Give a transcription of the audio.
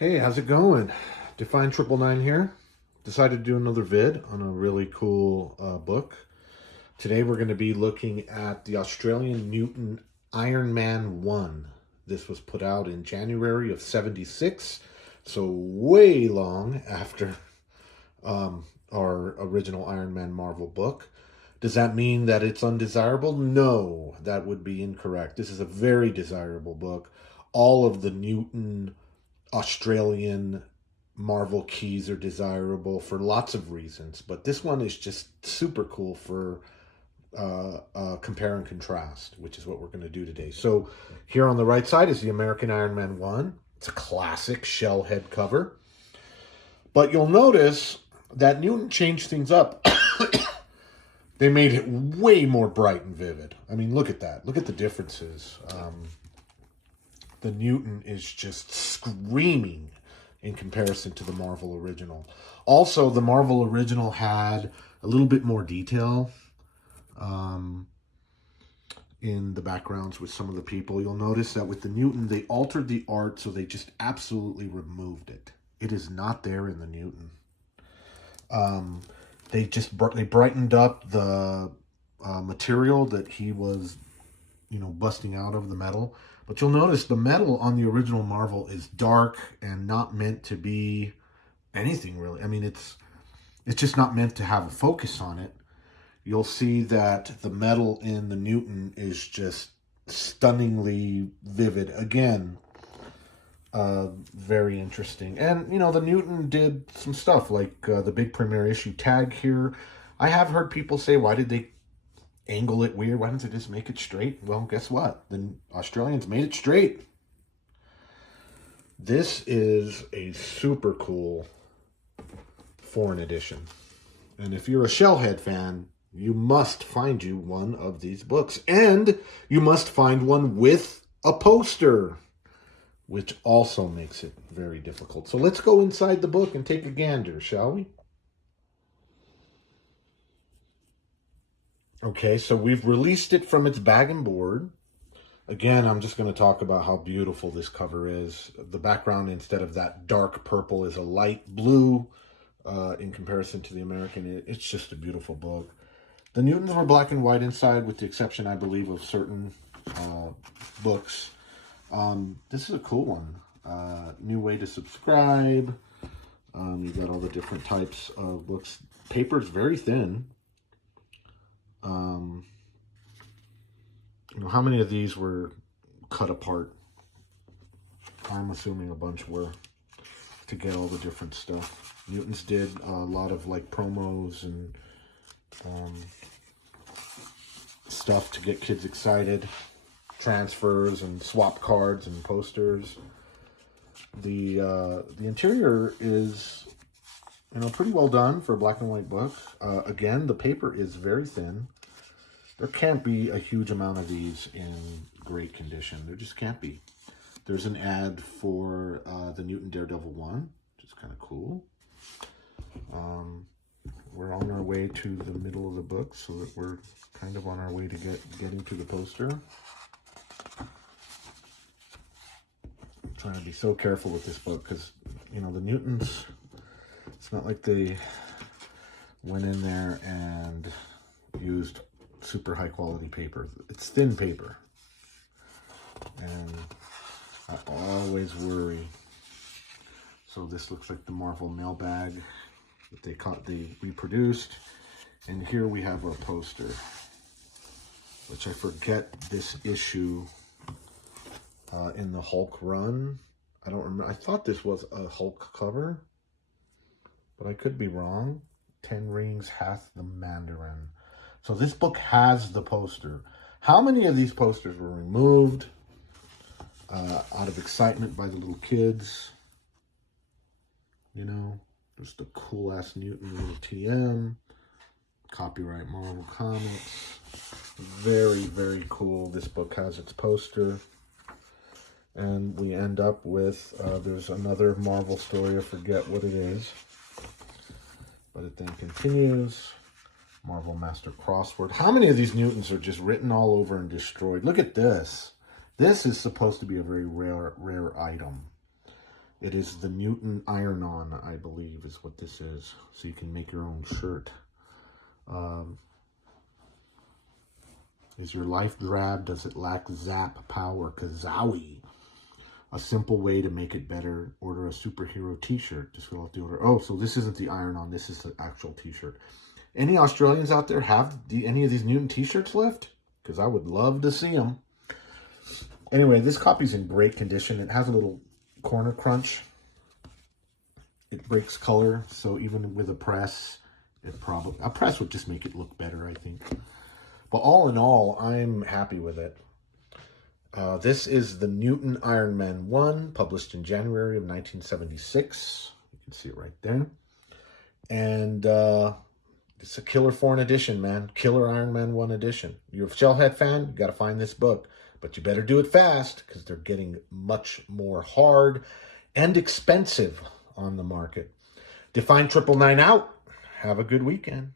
Hey, how's it going? Define Triple Nine here. Decided to do another vid on a really cool book. Today we're going to be looking at the Australian Mutant Iron Man 1. This was put out in January of 76, so way long after our original Iron Man Marvel book. Does that mean that it's undesirable? No, that would be incorrect. This is a very desirable book. All of the Newton Australian Marvel keys are desirable for lots of reasons, but this one is just super cool for compare and contrast, which is what we're going to do today. So here on the right side is the American Iron Man 1. It's a classic shell head cover. But you'll notice that Newton changed things up. They made it way more bright and vivid. I mean, look at that. Look at the differences. The Newton is just screaming in comparison to the Marvel original. Also, the Marvel original had a little bit more detail in the backgrounds with some of the people. You'll notice that with the Newton, they altered the art, so they just absolutely removed it. It is not there in the Newton. They brightened up the material that he was, busting out of the metal. But you'll notice the metal on the original Marvel is dark and not meant to be anything really. I mean, it's just not meant to have a focus on it. You'll see that the metal in the Newton is just stunningly vivid. Again, very interesting. And, the Newton did some stuff like the big premiere issue tag here. I have heard people say, why did they angle it weird? Why didn't they just make it straight? Well, guess what? The Australians made it straight. This is a super cool foreign edition. And if you're a Shellhead fan, you must find you one of these books. And you must find one with a poster, which also makes it very difficult. So let's go inside the book and take a gander, shall we? Okay, so we've released it from its bag and board. Again, I'm just going to talk about how beautiful this cover is. The background, instead of that dark purple, is a light blue in comparison to the American. It's just a beautiful book. The Newtons were black and white inside, with the exception, I believe, of certain books. This is a cool one. New way to subscribe. You've got all the different types of books. Paper's very thin. How many of these were cut apart? I'm assuming a bunch were, to get all the different stuff. Newtons did a lot of like promos and stuff to get kids excited. Transfers and swap cards and posters. The interior is pretty well done for a black and white book. Again, the paper is very thin. There can't be a huge amount of these in great condition. There just can't be. There's an ad for the Newton Daredevil 1, which is kind of cool. We're on our way to the middle of the book, so that we're kind of on our way to getting to the poster. I'm trying to be so careful with this book because, the Newtons, it's not like they went in there and used super high quality paper. It's thin paper. And I always worry. So this looks like the Marvel mailbag that they reproduced. And here we have our poster, which I forget this issue in the Hulk run. I don't remember. I thought this was a Hulk cover, but I could be wrong. 10 Rings Hath the Mandarin. So this book has the poster. How many of these posters were removed out of excitement by the little kids? Just a cool-ass Newton little TM. Copyright Marvel Comics. Very, very cool. This book has its poster. And we end up with, there's another Marvel story. I forget what it is. But it then continues. Marvel Master Crossword. How many of these Newtons are just written all over and destroyed? Look at this. This is supposed to be a very rare item. It is the Newton Iron-On, I believe, is what this is. So you can make your own shirt. Is your life drab? Does it lack zap, power, kazowie? A simple way to make it better. Order a superhero t-shirt. Just fill out the order. Oh, so this isn't the Iron-On. This is the actual t-shirt. Any Australians out there have any of these Newton t-shirts left? Because I would love to see them. Anyway, this copy's in great condition. It has a little corner crunch. It breaks color, so even with a press, a press would just make it look better, I think. But all in all, I'm happy with it. This is the Newton Iron Man 1, published in January of 1976. You can see it right there. And it's a killer foreign edition, man. Killer Iron Man 1 edition. You're a Shellhead fan, you got to find this book. But you better do it fast, because they're getting much more hard and expensive on the market. Define 999 out. Have a good weekend.